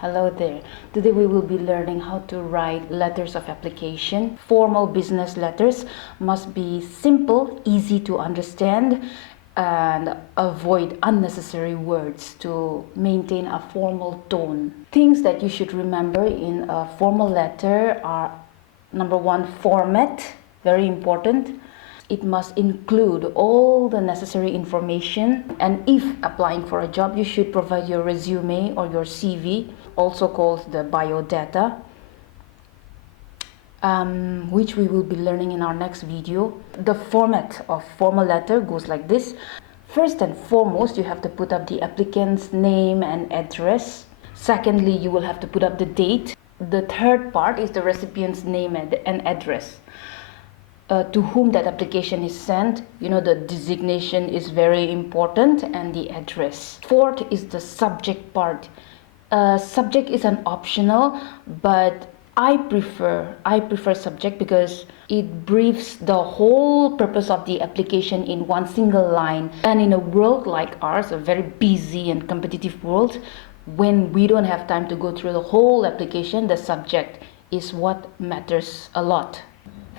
Hello there. Today we will be learning how to write letters of application. Formal business letters must be simple, easy to understand, and avoid unnecessary words to maintain a formal tone. Things that you should remember in a formal letter are: number one, format, very important. It must include all the necessary information, and if applying for a job, you should provide your resume or your CV, also called the biodata, which we will be learning in our next video. The format of formal letter goes like this. First and foremost, you have to put up the applicant's name and address. Secondly, you will have to put up the date. The third part is the recipient's name and address. To whom that application is sent, the designation is very important, and the address. Fourth is the subject part. Subject is an optional, but I prefer subject because it briefs the whole purpose of the application in one single line. And in a world like ours, a very busy and competitive world, when we don't have time to go through the whole application, the subject is what matters a lot.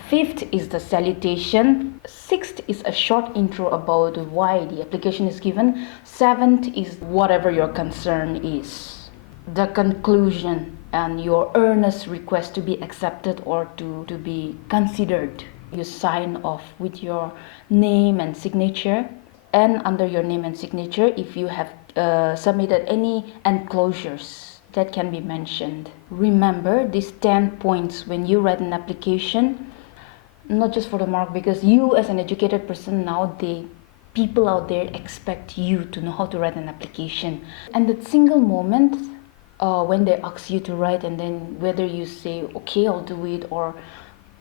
Fifth is the salutation. Sixth is a short intro about why the application is given. Seventh is whatever your concern is. The conclusion and your earnest request to be accepted or to be considered. You sign off with your name and signature, and under your name and signature, if you have submitted any enclosures that can be mentioned. Remember these 10 points when you write an application. Not just for the mark, because you as an educated person now, people out there expect you to know how to write an application. And that single moment when they ask you to write, and then whether you say, okay, I'll do it, or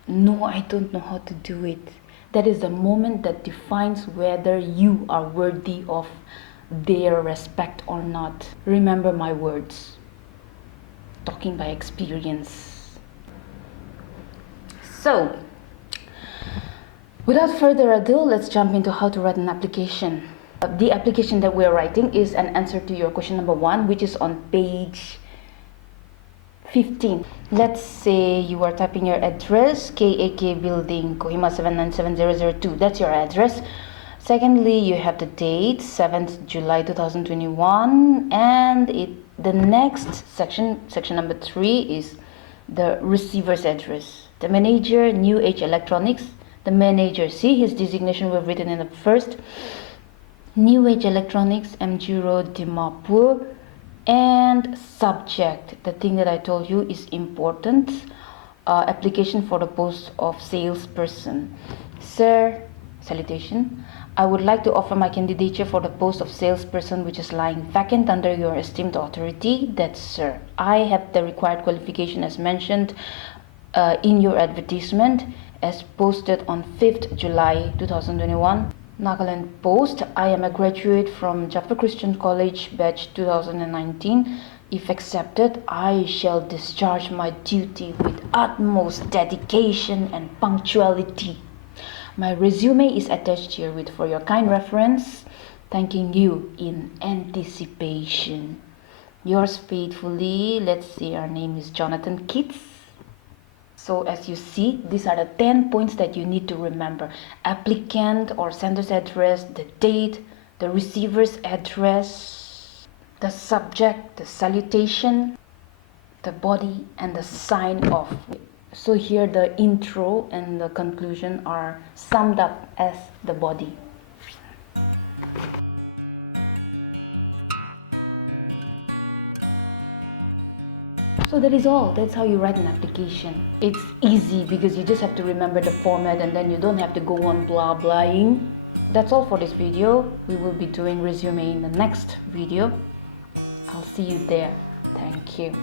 no, I don't know how to do it, that is the moment that defines whether you are worthy of their respect or not. Remember my words, talking by experience. So, without further ado, let's jump into how to write an application. The application that we're writing is an answer to your question number 1, which is on page 15. Let's say you are typing your address, KAK Building, Kohima 7977002. That's your address. Secondly, you have the date, 7th July 2021, and the next section number 3, is the receiver's address. The manager, New Age Electronics. The manager, see his designation we've written in the first. New Age Electronics, MG Road, Dimapur. And subject, the thing that I told you is important. Application for the post of salesperson. Sir, salutation, I would like to offer my candidature for the post of salesperson, which is lying vacant under your esteemed authority. That's sir. I have the required qualification as mentioned in your advertisement, as posted on 5th July 2021. Nagaland Post. I am a graduate from Jaffa Christian College, batch 2019. If accepted, I shall discharge my duty with utmost dedication and punctuality. My resume is attached herewith for your kind reference. Thanking you in anticipation. Yours faithfully. Let's see, our name is Jonathan Kitts. So as you see, these are the 10 points that you need to remember. Applicant or sender's address, the date, the receiver's address, the subject, the salutation, the body, and the sign off. So here the intro and the conclusion are summed up as the body. So that is all. That's how you write an application. It's easy because you just have to remember the format, and then you don't have to go on blah blahing. That's all for this video. We will be doing resume in the next video. I'll see you there. Thank you.